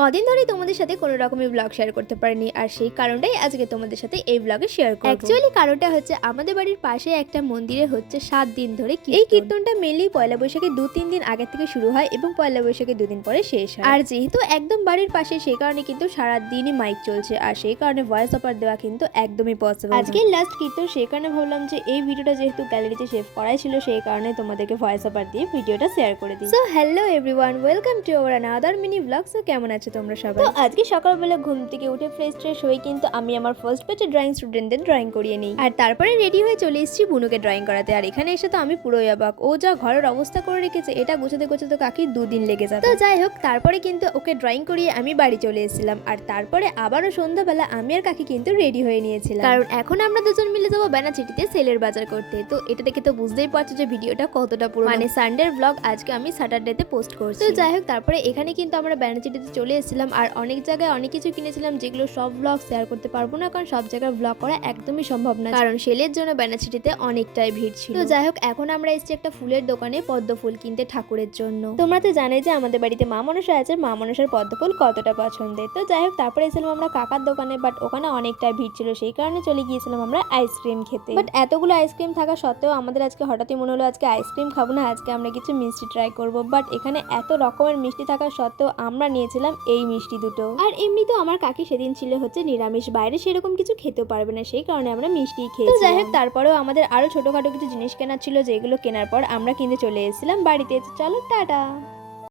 কদিন ধরেই তোমাদের সাথে কোনো রকমের ব্লগ শেয়ার করতে পারিনি, আর সেই কারণটাই আজকে তোমাদের সাথে এই ব্লগে শেয়ার করব। অ্যাকচুয়ালি কারণটা হচ্ছে আমাদের বাড়ির পাশে একটা মন্দিরে হচ্ছে 7 দিন ধরে এই কীর্তনটা মেনলি পয়লা বৈশাখে 2-3 দিন আগে থেকে শুরু হয় এবং পয়লা বৈশাখে 2 দিন পরে শেষ হয়। আর যেহেতু একদম বাড়ির পাশে, সেই কারণে কিন্তু সারা দিনই মাইক চলছে, আর সেই কারণে ভয়েস ওভার দেওয়া কিন্তু একদমই পসিবল। আজকে লাস্ট কীর্তন, সেই কারণে ভাবলাম যে এই ভিডিওটা যেহেতু গ্যালারিতে সেভ করাই ছিল, সেই কারণে তোমাদেরকে ভয়েস ওভার দিয়ে ভিডিওটা শেয়ার করে দিই। So hello everyone, welcome to our another mini blog. So কেমন আছো তোমরা সবাই? তো আজকে সকালবেলা ঘুম থেকে উঠে ফ্রেশ হয়ে কিন্তু আমি আমার ফার্স্ট ব্যাচের ড্রয়িং স্টুডেন্টদের ড্রয়িং করিয়ে নিই, আর তারপরে রেডি হয়ে চলে এসেছি বুনুকে ড্রয়িং করাতে। আর এখানে এসে তো আমি পুরোই অবাক, ও যা ঘরের অবস্থা করে রেখেছে, এটা গোছাতে কাকি 2 দিন লেগে যাবে। তো যাই হোক, তারপরে কিন্তু ওকে ড্রয়িং করিয়ে আমি বাড়ি চলে এসেছিলাম, আর তারপরে আবারও সন্ধ্যাবেলা আমি আর কাকি কিন্তু রেডি হয়ে নিয়েছিলাম, কারণ এখন আমরা দুজন মিলে যাবো বেনাচিটিতে সেলের বাজার করতে। তো এটা দেখে তো বুঝতেই পারছো যে ভিডিওটা কতটা পুরো, মানে সানডের ব্লগ আজকে আমি স্যাটারডেতে পোস্ট করছি। তো যাই হোক, তারপরে এখানে কিন্তু আমরা বেনাচিটিতে চলে এসেছিলাম, আর অনেক জায়গায় অনেক কিছু কিনেছিলাম, যেগুলো সব ব্লগ শেয়ার করতে পারবো না, কারণ সব জায়গায় ব্লগ করা একদমই সম্ভব না, কারণ সেলের জন্য বেনাচিটিতে অনেকটাই ভিড় ছিল। তো যাই হোক, এখন আমরা এসেছি একটা ফুলের দোকানে পদ্ম ফুল কিনতে ঠাকুরের জন্য। তোমরা তো জানোই যে আমাদের বাড়িতে মা মনসা আছে, মা মনসার পদ্ম ফুল কতটা পছন্দের। তো যাই হোক, তারপরে এসেছিলাম আমরা কাকার দোকানে, বাট ওখানে অনেকটাই ভিড় ছিল, সেই কারণে চলে গিয়েছিলাম আমরা আইসক্রিম খেতে। বাট এতগুলো আইসক্রিম থাকা সত্ত্বেও আমাদের আজকে হঠাৎই মনে হলো আজকে আইসক্রিম খাবো না, আজকে আমরা কিছু মিষ্টি ট্রাই করবো। বাট এখানে এত রকমের মিষ্টি থাকা সত্ত্বেও আমরা নিয়েছিলাম এই মিষ্টি দুটো। আর এমনিতেও আমার কাকি সেদিন ছিল হচ্ছে নিরামিষ, বাইরে সেরকম কিছু খেতেও পারবে না, সেই কারণে আমরা মিষ্টি খেয়েছি। তো যাই হোক, তারপরেও আমাদের আরো ছোটখাটো কিছু জিনিস কেনার ছিল, যেগুলো কেনার পর আমরা কিনতে চলে এসেছিলাম বাড়িতে। চলো টাটা।